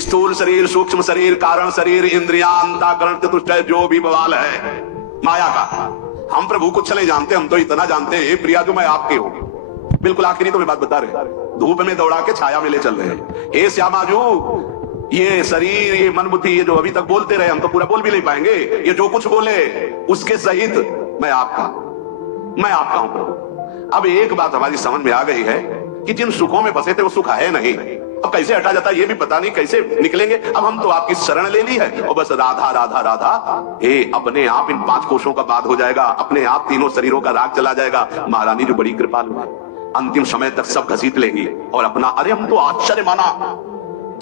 स्थूल शरीर, सूक्ष्म शरीर, कारण शरीर, इंद्रियां, अंतःकरण, चतुष्ट, जो भी बवाल है माया का, हम प्रभु को चले जानते। हम तो इतना जानते हैं प्रिया जो मैं आपके हूं। बिल्कुल आखिरी तो मैं बात बता रहे, धूप में दौड़ा के छाया में ले चल रहे हैं। हे श्यामाजू, ये शरीर, ये मन बुद्धि, ये जो अभी तक बोलते रहे, हम तो पूरा बोल भी नहीं पाएंगे। ये जो कुछ बोले उसके सहित मैं आपका हूं प्रभु। अब एक बात हमारी समझ में आ गई है कि जिन सुखों में बसे थे वो सुख है नहीं। अब कैसे हटा जाता है ये भी पता नहीं, कैसे निकलेंगे। अब हम तो आपकी शरण ले ली है और बस राधा राधा राधा, हे अपने आप इन 5 कोशों का बात हो जाएगा, अपने आप तीनों शरीरों का राग चला जाएगा। महारानी जो बड़ी कृपालु है, अंतिम समय तक सब घसीट लेंगी और अपना, अरे हम तो आश्चर्य माना,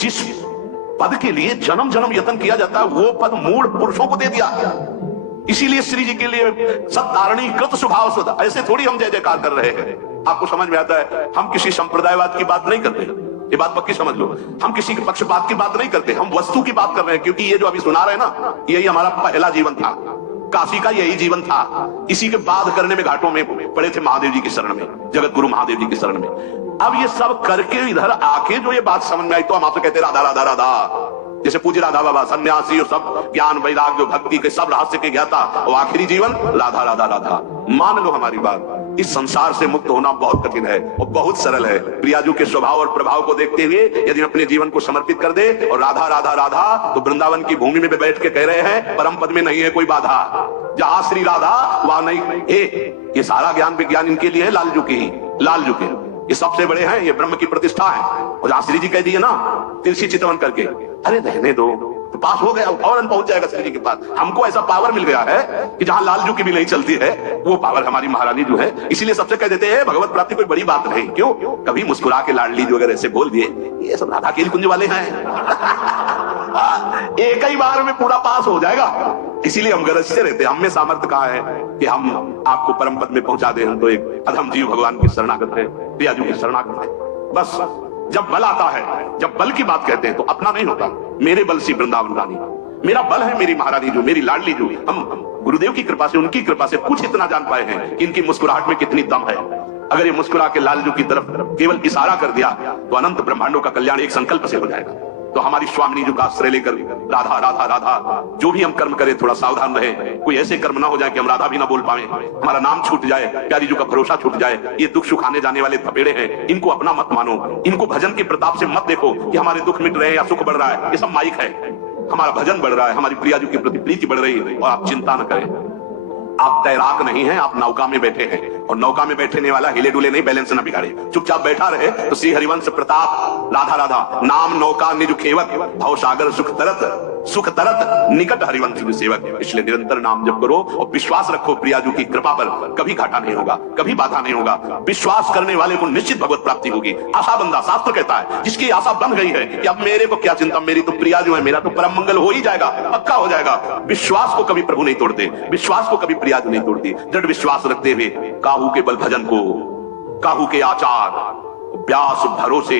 जिस पद के लिए जन्म जन्म यत्न किया जाता है वो पद मूल पुरुषों को दे दिया। इसीलिए श्री जी के लिए सत्तारणी कृत स्वभाव सुधा, ऐसे थोड़ी हम जय जयकार कर रहे हैं। आपको समझ में आता है, हम किसी संप्रदायवाद की बात नहीं करते, ये बात पक्की समझ लो। हम किसी पक्षपात की बात नहीं करते, हम वस्तु की बात कर रहे हैं। क्योंकि ये जो अभी सुना रहे हैं ना, यही हमारा पहला जीवन था, काशी का यही जीवन था। इसी के बाद करने में घाटों में पड़े थे महादेव जी की शरण में, जगत गुरु महादेव जी की शरण में। अब ये सब करके इधर आके जो ये बात समझ में आई तो हम आपसे कहते राधा राधा राधा। जैसे पूज्य राधा बाबा सन्यासी और सब ज्ञान वैराग्य भक्ति के सब रहस्य के ज्ञाता, और आखिरी जीवन राधा राधा राधा। मान लो हमारी बात, इस संसार से मुक्त होना बहुत कठिन है और बहुत सरल है। प्रियाजू के स्वभाव और प्रभाव को देखते हुए यदि अपने जीवन को समर्पित कर दे और राधा राधा राधा, तो वृंदावन की भूमि में बैठ के कह रहे हैं परम पद में नहीं है कोई बाधा। जहां श्री राधा वहां नहीं। ये सारा ज्ञान विज्ञान इनके लिए है, लालजू की ही, लालजू के ये सबसे बड़े हैं, ये ब्रह्म की प्रतिष्ठा है। और जहां श्री जी कह दिए ना तिरछी चितवन करके, अरे रहने दो, तो पास हो गया, फौरन पहुंच जाएगा श्री जी के पास। हमको ऐसा पावर मिल गया है कि जहां लालजू की भी नहीं चलती है, वो पावर हमारी महारानी जो है। इसीलिए सबसे कह देते हैं भगवत प्राप्ति कोई बड़ी बात नहीं। क्यों? कभी मुस्कुरा के लाडली जो अगर ऐसे बोल दिए, ये सब राधा के कुंज वाले हैं। एक ही बार में पूरा पास हो जाएगा। इसीलिए हम गरजते रहते हैं। हम में सामर्थ्य कहाँ है कि हम आपको परम पद में पहुंचा दे। हम तो एक अधम जीव भगवान की शरणागत है, प्रियाजू की शरणागत है। बस जब बल आता है, जब बल की बात कहते हैं तो अपना नहीं होता। मेरे बल सी वृंदावन रानी, मेरा बल है मेरी महारानी जो, मेरी लाडली जो। हम गुरुदेव की कृपा से, उनकी कृपा से कुछ इतना जान पाए हैं कि इनकी मुस्कुराहट में कितनी दम है। अगर ये मुस्कुरा के लालजू की तरफ केवल इशारा कर दिया तो अनंत ब्रह्मांडों का कल्याण एक संकल्प से हो जाएगा। तो हमारी स्वामिनी जी का आश्रय लेकर राधा राधा राधा, जो भी हम कर्म करें थोड़ा सावधान रहे। कोई ऐसे कर्म ना हो जाए कि हम राधा भी ना बोल पाए, हमारा नाम छूट जाए, प्यारी जी का भरोसा छूट जाए। ये दुख सुखाने जाने वाले थपेड़े हैं, इनको अपना मत मानो। इनको भजन के प्रताप से मत देखो कि हमारे दुख मिट रहे हैं या सुख बढ़ रहा है। ये सब माइक है। हमारा भजन बढ़ रहा है, हमारी प्रिया जी की प्रति प्रीति बढ़ रही है। और आप चिंता न करें, आप तैराक नहीं हैं, आप नौका में बैठे हैं। और नौका में बैठने वाला हिले डुले नहीं, बैलेंस न बिगाड़े, चुपचाप बैठा रहे। तो श्री हरिवंश प्रताप राधा राधा, नाम नौका निज खेवक, भव सागर सुख तरत निकट हरिवंश सेवक। इसलिए निरंतर नाम जप करो और विश्वास रखो प्रियाजू की कृपा पर। कभी घाटा नहीं होगा, कभी बाधा नहीं होगा। विश्वास करने वाले को निश्चित भगवत प्राप्ति होगी। आशा बंदा, शास्त्र कहता है, जिसकी आशा बन गई है कि अब मेरे को क्या चिंता, मेरी तो प्रियाजू है, मेरा तो परम मंगल हो ही जाएगा, पक्का हो जाएगा। विश्वास को कभी प्रभु नहीं तोड़ते, विश्वास को कभी प्रियाजू नहीं तोड़ती। दृढ़ विश्वास रखते हुए काहू के बल भजन को, काहू के आचार व्यास भरोसे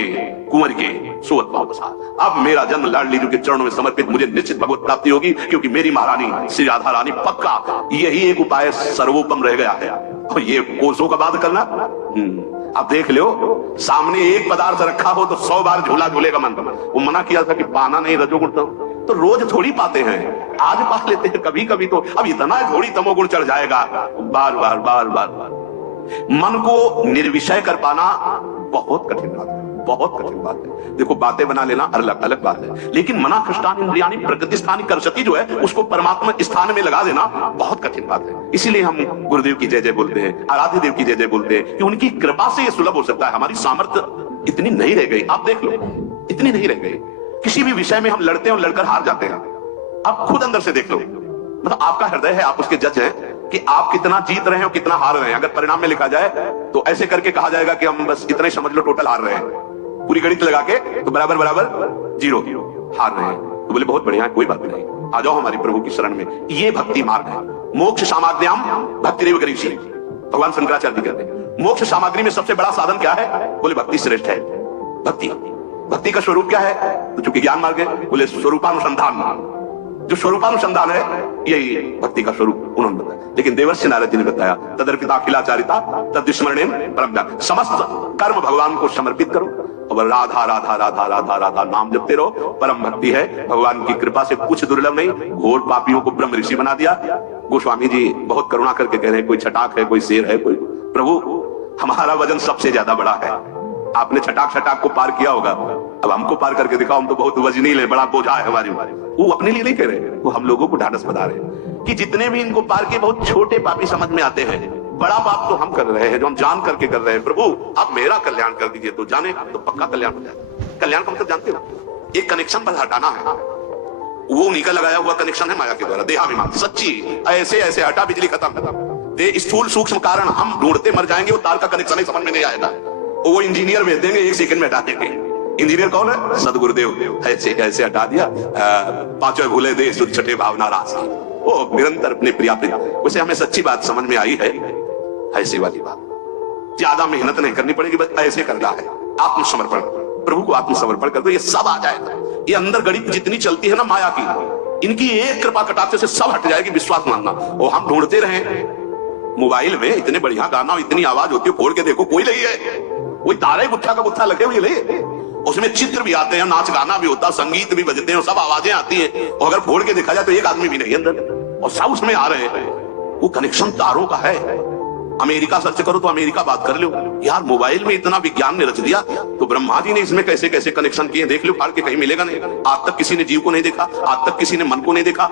कुंवर के सोवत पाव प्रसाद। अब मेरा जन्म लाडली जी के चरणों में समर्पित, मुझे निश्चित भगवत प्राप्ति होगी। क्योंकि मेरी महारानी श्री राधा रानी, पक्का यही एक उपाय सर्वोपम रह गया है। और ये कोसों का बात करना, अब देख लो, सामने एक पदार्थ रखा हो तो 100 बार झूला झूलेगा मन। वो मना किया था कि पाना नहीं रजोगुण, तो रोज थोड़ी पाते हैं, आज पा लेते हैं कभी कभी। तो अब इतना थोड़ी तमोगुण चढ़ जाएगा, बार बार बार बार बार। मन को निर्विषय कर पाना बहुत कठिन बात है, बहुत कठिन बात है। देखो, बातें बना लेना अलग अलग बात है, लेकिन मना कृष्णान इंद्रियाणी प्रकृति स्थानी करसती जो है, उसको परमात्मा स्थान में लगा देना बहुत कठिन बात है। इसीलिए हम गुरुदेव की जय जय बोलते हैं, आराध्य देव की जय जय बोलते हैं कि उनकी कृपा से ये सुलभ हो सकता है। हमारी सामर्थ्य इतनी नहीं रह गई, आप देख लो, इतनी नहीं रह गई। किसी भी विषय में हम लड़ते हैं और लड़कर हार जाते हैं। आप खुद अंदर से देख लो, मतलब आपका हृदय है, आप उसके जज हैं कि आप कितना जीत रहे हैं और कितना हार रहे हैं। अगर परिणाम में लिखा जाए तो ऐसे करके कहा जाएगा कि हम बस इतने समझ लो टोटल हार रहे हैं, पूरी गणित लगा के तो बराबर बराबर 0 हार रहे हैं। तो बोले बहुत बढ़िया, कोई बात नहीं, आ जाओ हमारी प्रभु की शरण में। ये भक्ति मार्ग है। मोक्ष सामग्र्याम भक्तिरेव गरीषी, भगवान शंकराचार्य जी कहते हैं मोक्ष सामग्री में सबसे बड़ा साधन क्या है? बोले भक्ति श्रेष्ठ है। भक्ति, भक्ति का स्वरूप क्या है? तो चूंकि ज्ञान मार्ग है, बोले स्वरूपानुसंधान। जो स्वरूपानुसंधान है यही भक्ति का स्वरूप उन्होंने बताया। लेकिन देवर्षि नारद जी ने बताया तदर्पिता अखिलाचारिता तद्विस्मरणेन परम ज्ञान, समस्त कर्म भगवान को समर्पित करो और राधा राधा राधा राधा राधा नाम जपते रहो, परम भक्ति है। भगवान की कृपा से कुछ दुर्लभ नहीं, घोर पापियों को ब्रह्म ऋषि बना दिया। गोस्वामी जी बहुत करुणा करके कह रहे हैं कोई छटाक है, कोई शेर है, कोई प्रभु हमारा वजन सबसे ज्यादा बड़ा है। आपने छटाक को पार किया होगा, अब हमको पार करके दिखाओ, हम तो बहुत वजनील है, बड़ा बोझा है हमारी। वो अपने लिए नहीं कह रहे, वो हम लोगों को ढांढस बता रहे हैं कि जितने भी इनको पार किए बहुत छोटे पापी समझ में आते हैं, बड़ा पाप तो हम कर रहे हैं जो हम जान करके कर रहे हैं। प्रभु आप मेरा कल्याण कर दीजिए तो जाने तो पक्का कल्याण हो जाए। कल्याण का मतलब जानते हो, एक कनेक्शन बस हटाना है, वो उन्हीं का लगाया हुआ कनेक्शन है माया के द्वारा। देहाभिमान सच्ची ऐसे ऐसे हटा, बिजली खत्म। स्थूल सूक्ष्म कारण हम ढूंढते मर जाएंगे, वो तार का कनेक्शन ही समझ में नहीं आएगा। वो इंजीनियर भेज देंगे, 1 सेकंड में हटा देंगे। इंजीनियर कौन है? सदगुरुदेव। ऐसे ऐसे हटा दिया, पांचों भूले दे छठे भावना रास की। वो निरंतर अपने प्रिया प्रिया। वैसे हमें सच्ची बात समझ में आई है, ऐसी वाली बात ज्यादा मेहनत नहीं करनी पड़ेगी, बस ऐसे करना है। आत्मसमर्पण, प्रभु को आत्मसमर्पण कर दो, ये सब आ जाएगा। ये अंदर गणित जितनी चलती है ना माया की, इनकी एक कृपा कटाक्ष से सब हट जाएगी, विश्वास मानना। और हम ढूंढते रहे मोबाइल में इतने बढ़िया गाना, इतनी आवाज होती है, फोड़ के देखो कोई नहीं है, वही तारे गुत्था का गुत्था लगे हुए ले। उसमें चित्र भी आते हैं, नाच गाना भी होता, संगीत भी बजते हैं, सब आवाजें आती हैं, और अगर फोड़ के देखा जाए तो एक आदमी भी नहीं अंदर, और सब उसमें आ रहे हैं। वो कनेक्शन तारों का है। अमेरिका सर्च करो तो अमेरिका बात कर लो यार, मोबाइल में इतना विज्ञान ने रच दिया, तो ब्रह्मा जी ने इसमें कैसे कैसे कनेक्शन किए देख लो, फाड़ के कहीं मिलेगा नहीं। आज तक किसी ने जीव को नहीं देखा, आज तक किसी ने मन को नहीं देखा।